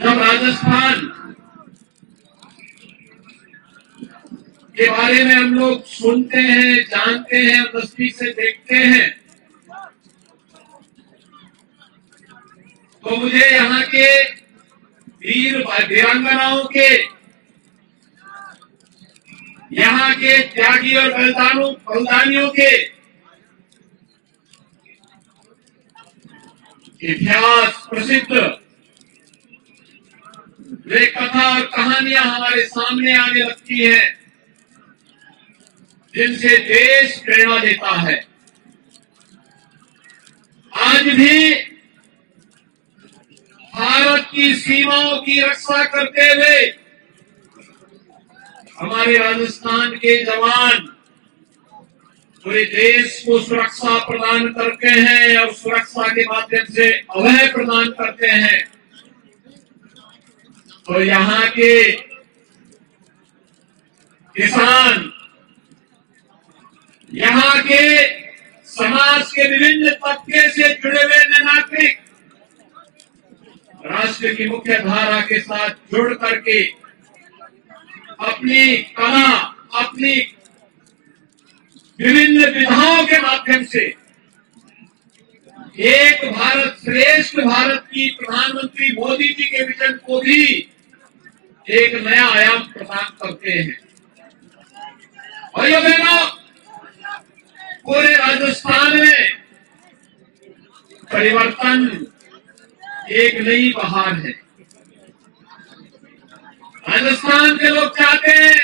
जब राजस्थान के बारे में हम लोग सुनते हैं, जानते हैं, नजदीक से देखते हैं, तो मुझे यहाँ के वीर वीरांगनाओं के, यहाँ के त्यागी और बलिदानियों के इतिहास प्रसिद्ध वे कथा और कहानियां हमारे सामने आने लगती हैं, जिनसे देश प्रेरणा देता है। आज भी भारत की सीमाओं की रक्षा करते हुए हमारे राजस्थान के जवान पूरे देश को सुरक्षा प्रदान करते हैं और सुरक्षा के माध्यम से अभय प्रदान करते हैं। तो यहाँ के किसान, यहाँ के समाज के विभिन्न तबके से जुड़े हुए नागरिक राष्ट्र की मुख्य धारा के साथ जुड़ करके अपनी कला, अपनी विभिन्न विधाओं के माध्यम से एक भारत श्रेष्ठ भारत की प्रधानमंत्री मोदी जी के विजन को भी एक नया आयाम प्रदान करते हैं। भाइयों बहनों, पूरे राजस्थान में परिवर्तन एक नई बहार है। राजस्थान के लोग चाहते हैं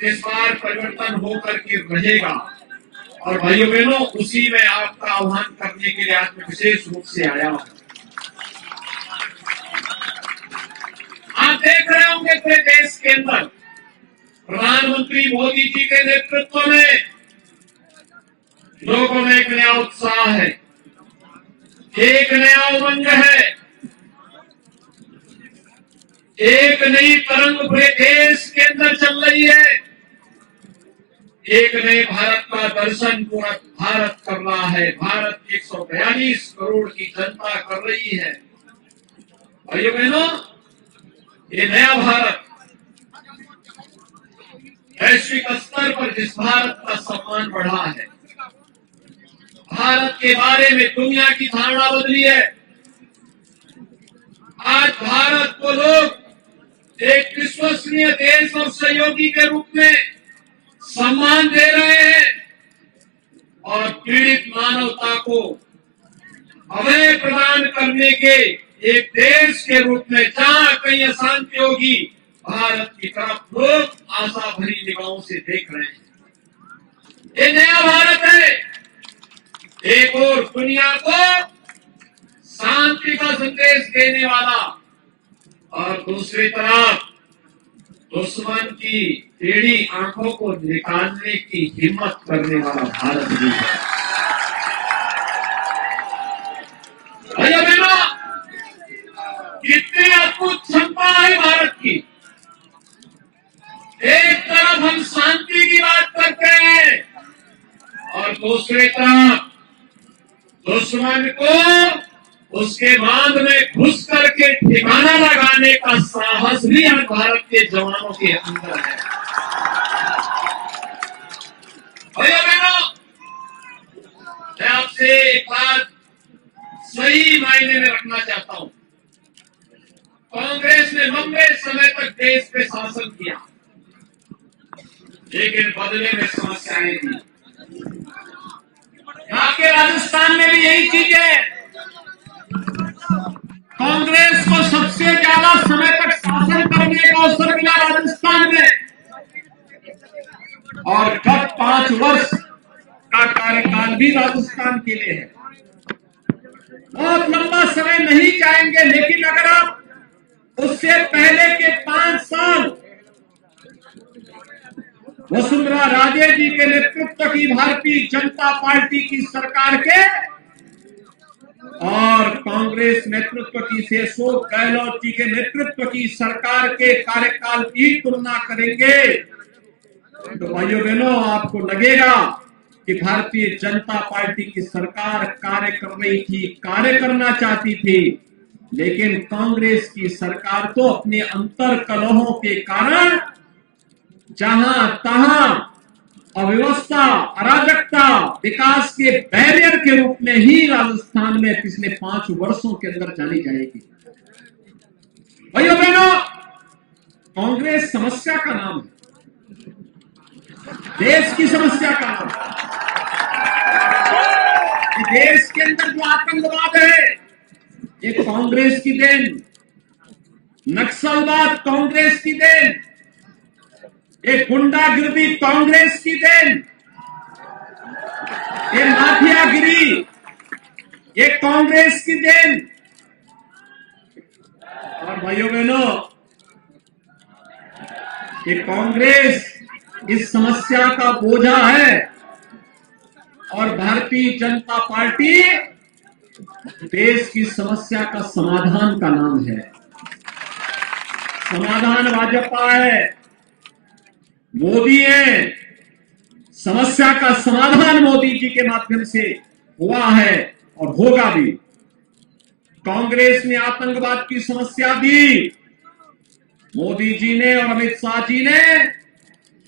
इस बार परिवर्तन होकर के रहेगा, और भाइयों बहनों, उसी में आपका आह्वान करने के लिए आज मैं विशेष रूप से आया हूं। आप देख रहे होंगे पूरे देश के अंदर प्रधानमंत्री मोदी जी के नेतृत्व में लोगों में एक नया उत्साह है, एक नया उमंग है, एक नई तरंग पूरे देश के अंदर चल रही है। एक नए भारत का दर्शन पूरा भारत कर रहा है। भारत 142 करोड़ की जनता कर रही है। भाइयों बहनों, ये नया भारत वैश्विक स्तर पर जिस भारत का सम्मान बढ़ा है, भारत के बारे में दुनिया की धारणा बदली है। आज भारत को लोग एक विश्वसनीय देश और सहयोगी के रूप में सम्मान दे रहे हैं, और पीड़ित मानवता को अभय प्रदान करने के एक देश के रूप में जहां कहीं अशांति होगी, भारत की तरफ लोग आशा भरी निगाहों से देख रहे हैं। ये नया भारत है, एक और दुनिया को शांति का संदेश देने वाला, और दूसरी तरफ दुश्मन की टेढ़ी आंखों को निकालने की हिम्मत करने वाला भारत भी है। भैया बहनों, कितनी अद्भुत क्षमता है भारत की। एक तरफ हम शांति की बात करते हैं, और दूसरी तरफ दुश्मन को उसके बांध में घुस करके ठिकाना लगाने का साहस भी हम भारत के जवानों के अंदर है। भैया बहनों, मैं आपसे एक बात सही मायने में रखना चाहता हूं। कांग्रेस ने लंबे समय तक देश पे शासन किया, लेकिन बदले में समस्याएं थी। यहाँ के राजस्थान में भी यही चीज है। कांग्रेस को सबसे ज्यादा समय तक शासन करने का अवसर मिला राजस्थान में, और गत 5 वर्ष का कार्यकाल भी राजस्थान के लिए है। बहुत लंबा समय नहीं जाएंगे, लेकिन अगर आप उससे पहले के 5 साल वसुंधरा राजे जी के नेतृत्व की भारतीय जनता पार्टी की सरकार के और कांग्रेस नेतृत्व की से अशोक गहलोत जी के नेतृत्व की सरकार के कार्यकाल की तुलना करेंगे, तो भाइयों बहनों, आपको लगेगा कि भारतीय जनता पार्टी की सरकार कार्य कर रही थी, कार्य करना चाहती थी, लेकिन कांग्रेस की सरकार तो अपने अंतर कलहों के कारण जहां तहां अव्यवस्था, अराजकता, विकास के बैरियर के रूप में ही राजस्थान में पिछले 5 वर्षों के अंदर जानी जाएगी। भाइयों बहनों, कांग्रेस समस्या का नाम है, देश की समस्या का नाम है। देश के अंदर जो आतंकवाद है ये कांग्रेस की देन, नक्सलवाद कांग्रेस की देन, ये गुंडागिरी कांग्रेस की देन, ये माफियागिरी ये कांग्रेस की देन। और भाइयों बहनों, ये कांग्रेस इस समस्या का बोझा है और भारतीय जनता पार्टी देश की समस्या का समाधान का नाम है। समाधान भाजपा है, मोदी है, समस्या का समाधान मोदी जी के माध्यम से हुआ है और होगा भी। कांग्रेस ने आतंकवाद की समस्या दी, मोदी जी ने और अमित शाह जी ने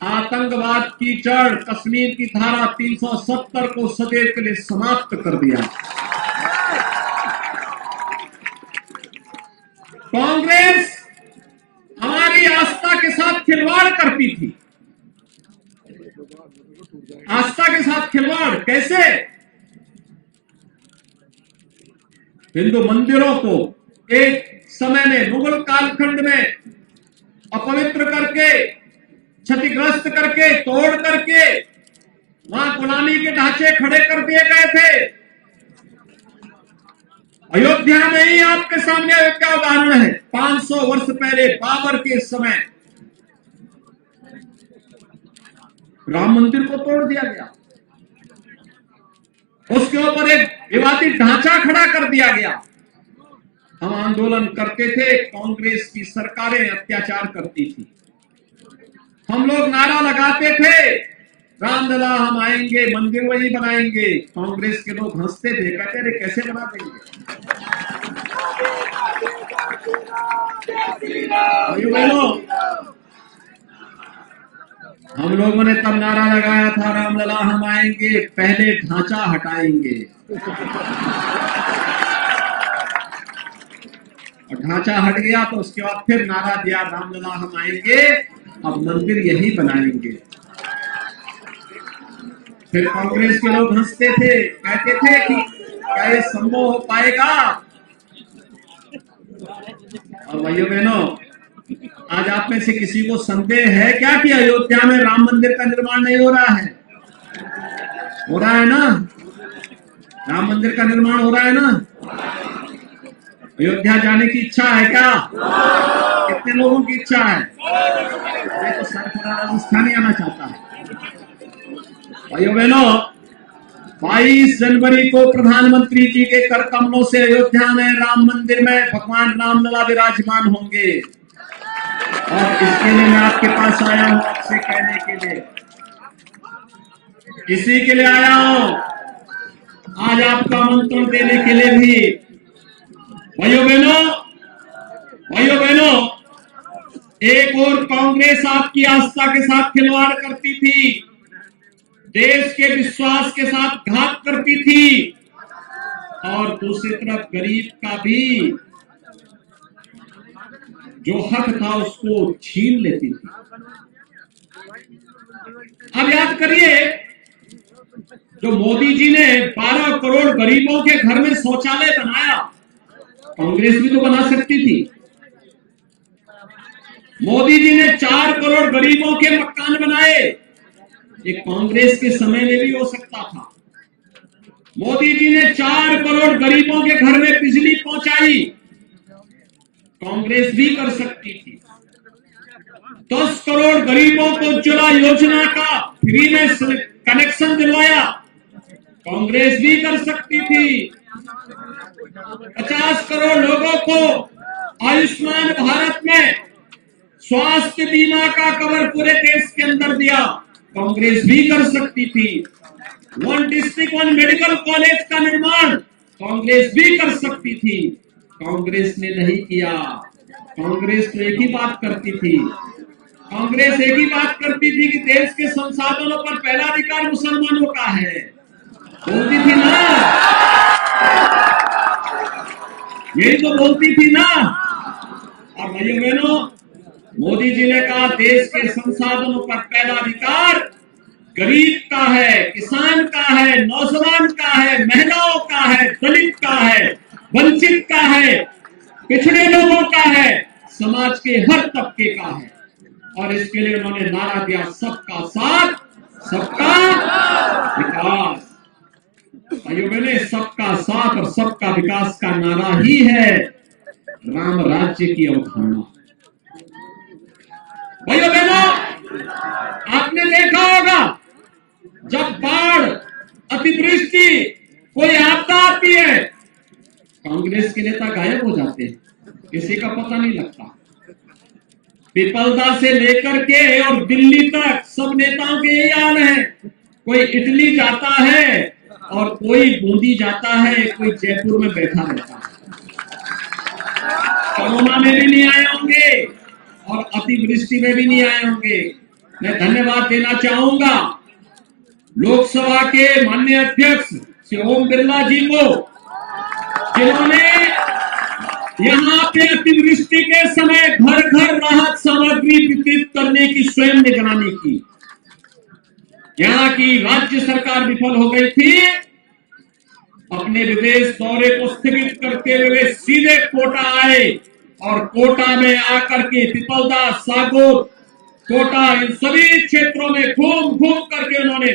आतंकवाद की जड़ कश्मीर की धारा 370 को सदैव के लिए समाप्त कर दिया। कांग्रेस हमारी आस्था के साथ खिलवाड़ करती थी। आस्था के साथ खिलवाड़ कैसे? हिंदू मंदिरों को एक समय में मुगल कालखंड में अपवित्र करके, क्षतिग्रस्त करके, तोड़ करके वहां गुलामी के ढांचे खड़े कर दिए गए थे। अयोध्या में ही आपके सामने क्या उदाहरण है। 500 वर्ष पहले बाबर के समय राम मंदिर को तोड़ दिया गया, उसके ऊपर एक विवादित ढांचा खड़ा कर दिया गया। हम आंदोलन करते थे, कांग्रेस की सरकारें अत्याचार करती थी। हम लोग नारा लगाते थे, रामलला हम आएंगे, मंदिर वही बनाएंगे। कांग्रेस के लोग हंसते थे, कहते थे कैसे बना देंगे। हम लोगों ने तब नारा लगाया था, रामलला हम आएंगे, पहले ढांचा हटाएंगे। और ढांचा हट गया तो उसके बाद फिर नारा दिया, रामलला हम आएंगे, अब मंदिर यही बनाएंगे। फिर कांग्रेस के लोग हंसते थे, कहते थे कि क्या ये संभव हो पाएगा। और भाइयों बहनों, आज आप में से किसी को संदेह है क्या कि अयोध्या में राम मंदिर का निर्माण नहीं हो रहा है? हो रहा है ना, राम मंदिर का निर्माण हो रहा है ना। अयोध्या जाने की इच्छा है क्या? कितने लोगों की इच्छा है? मैं तो सरकार राजस्थान ही आना चाहता है। भाइयों बहनों, 22 जनवरी को प्रधानमंत्री जी के कर कमलों से अयोध्या में राम मंदिर में भगवान रामलला विराजमान होंगे। और इसके लिए मैं आपके पास आया हूं, आपसे कहने के लिए, इसी के लिए आया हूं, आज आपका आमंत्रण देने के लिए भी। भाइयों बहनों, एक और कांग्रेस आपकी आस्था के साथ खिलवाड़ करती थी, देश के विश्वास के साथ घात करती थी, और दूसरी तरफ गरीब का भी जो हक था उसको छीन लेती थी। अब याद करिए, जो मोदी जी ने 12 करोड़ गरीबों के घर में शौचालय बनाया, कांग्रेस भी तो बना सकती थी। मोदी जी ने 4 करोड़ गरीबों के मकान बनाए, ये कांग्रेस के समय में भी हो सकता था। मोदी जी ने 4 करोड़ गरीबों के घर में बिजली पहुंचाई, कांग्रेस भी कर सकती थी। 10 करोड़ गरीबों को उज्ज्वला योजना का फ्री में कनेक्शन दिलवाया, कांग्रेस भी कर सकती थी। 50 करोड़ लोगों को आयुष्मान भारत में स्वास्थ्य बीमा का कवर पूरे देश के अंदर दिया, कांग्रेस भी कर सकती थी। 1 डिस्ट्रिक्ट 1 मेडिकल कॉलेज का निर्माण कांग्रेस भी कर सकती थी। कांग्रेस ने नहीं किया। कांग्रेस तो एक ही बात करती थी, कांग्रेस एक ही बात करती थी कि देश के संसाधनों पर पहला अधिकार मुसलमानों का है, बोलती थी ना, यही तो बोलती थी ना। और भाइयों बहनों, मोदी जी ने कहा देश के संसाधनों पर पहला अधिकार गरीब का है, किसान का है, नौजवान का है, महिलाओं का है, दलित का है, वंचित का है, पिछड़े लोगों का है, समाज के हर तबके का है। और इसके लिए उन्होंने नारा दिया सबका साथ, सबका विकास। भाइयों बहनों, सबका साथ और सबका विकास का नारा ही है राम राज्य की अवधारणा। भाइयों बहनों, आपने देखा होगा जब बाढ़, अतिवृष्टि, कोई आपदा आती है, कांग्रेस के नेता गायब हो जाते हैं, किसी का पता नहीं लगता। पिपलदा से लेकर के और दिल्ली तक सब नेताओं के यही हाल है। कोई इटली जाता है और कोई बूंदी जाता है, कोई जयपुर में बैठा रहता है। कोरोना में भी नहीं आए होंगे और अतिवृष्टि में भी नहीं आए होंगे। मैं धन्यवाद देना चाहूंगा लोकसभा के माननीय अध्यक्ष श्री ओम बिरला जी को, जिन्होंने यहाँ पे अतिवृष्टि के समय घर घर राहत सामग्री वितरित करने की स्वयं निगरानी की। यहाँ की राज्य सरकार विफल हो गई थी, अपने विदेश दौरे को स्थगित करते हुए सीधे कोटा आए और कोटा में आकर के पिपलदा, सागोर, कोटा, इन सभी क्षेत्रों में घूम घूम करके उन्होंने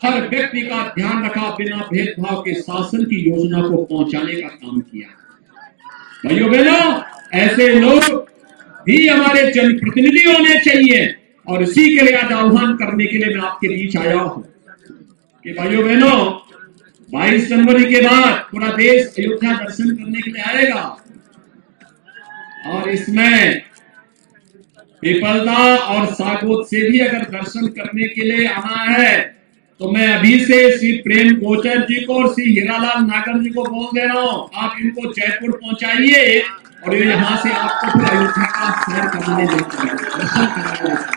हर व्यक्ति का ध्यान रखा, बिना भेदभाव के शासन की योजना को पहुंचाने का काम किया। भाइयों बहनों, ऐसे लोग भी हमारे जनप्रतिनिधि होने चाहिए और इसी के लिए आज आह्वान करने के लिए मैं आपके बीच आया हूं कि भाइयों बहनों, 22 जनवरी के बाद पूरा देश अयोध्या दर्शन करने के लिए आएगा और इसमें पिपलदा और सागोद से भी अगर दर्शन करने के लिए आना है तो मैं अभी से श्री प्रेम गोचर जी को और श्री हीरालाल नागर जी को बोल दे रहा हूं, आप इनको जयपुर पहुंचाइए और यहाँ से आपको फिर अयोध्या का सैर करने दर्शन करने